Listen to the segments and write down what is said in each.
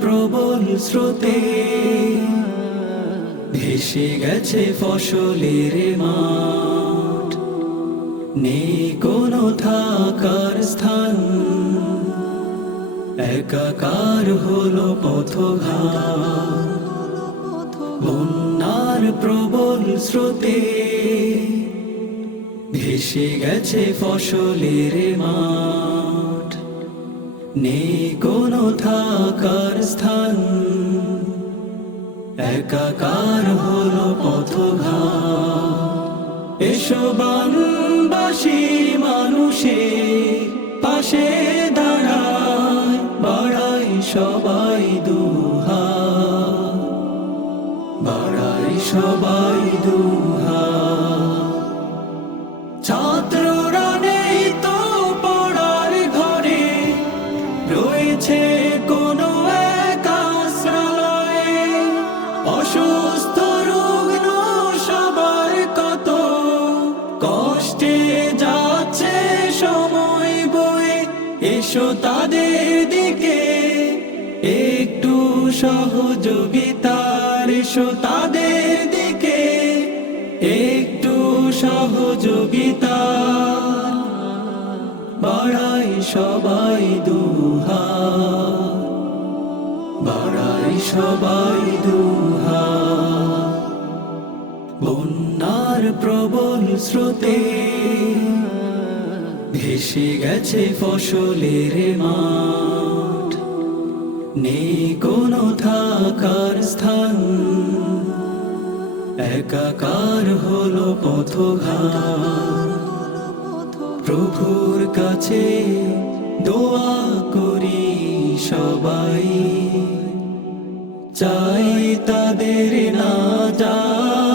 প্রবল স্রোতে ভেসে গেছে ফসলের মাঠ। নেই কোনো থাকার স্থান, একাকার হলো পথঘাট। বন্যার প্রবল স্রোতে ভেসে গেছে ফসলের মাঠ। নেই কোনো থাকার স্থান। একাকার হলো পথঘাট। এসো বানবাসী মানুষে, পাশে দাঁড়ায় বাড়াই সবাই দুহা বাড়াই সবাই দুহা এসো তাদের দিকে। একটু সহযোগিতার এসো তাদের দিকে। একটু সহযোগিতা বাড়াই সবাই দুহা বাড়াই সবাই দুহা বন্যার প্রবল স্রোতে ভেসে গেছে ফসলের মাঠ। নেই কোনো থাকার স্থান। একাকার হলো পথঘাট। প্রভুর কাছে দোয়া করি সবাই। চাই তাদের না যা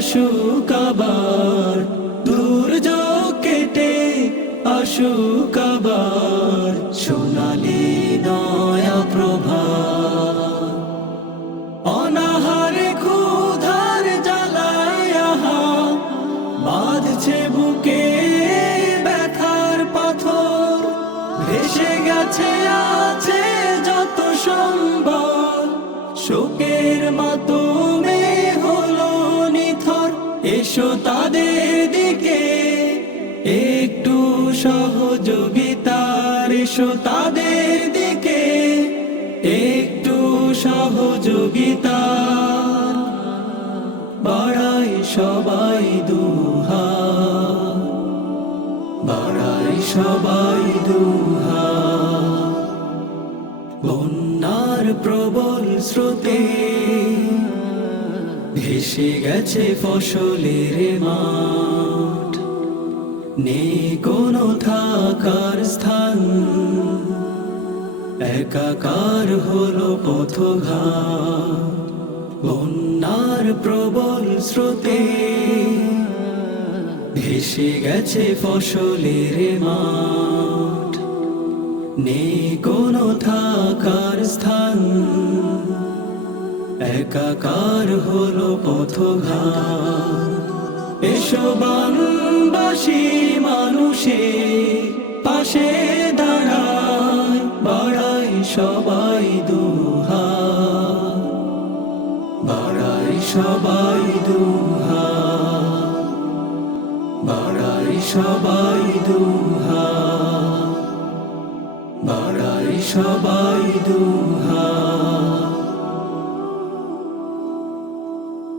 আসুক আবার দুর্যোগ কেটে, আসুক আবার, সোনালি নয়া প্রভা অনাহারে ক্ষুধার জ্বালায় বাঁধছে বুকে ব্যথার পাথর। ভেসে গেছে, আছে যত সম্ভব শোকের নিথর এসো তাদের দিকে। একটু সহযোগিতার এসো তাদের দিকে। একটু সহযোগিতা। বাড়াই সবাই দুহা। বাড়াই সবাই দুহা। বন্যার প্রবল স্রোতে ভেসে গেছে ফসলের মাঠ। নেই কোনো থাকার স্থান। একাকার হলো পথঘাট। বন্যার প্রবল স্রোতে ভেসে গেছে ফসলের মাঠ। নেই কোনো থাকার স্থান। একাকার হলো পথঘাট। এসো বানবাসী মানুষে, পাশে দাঁড়ায় বাড়াই সবাই দুহা বাড়াই সবাই দুহা বাড়াই সবাই দুহা বাড়াই সবাই দুহা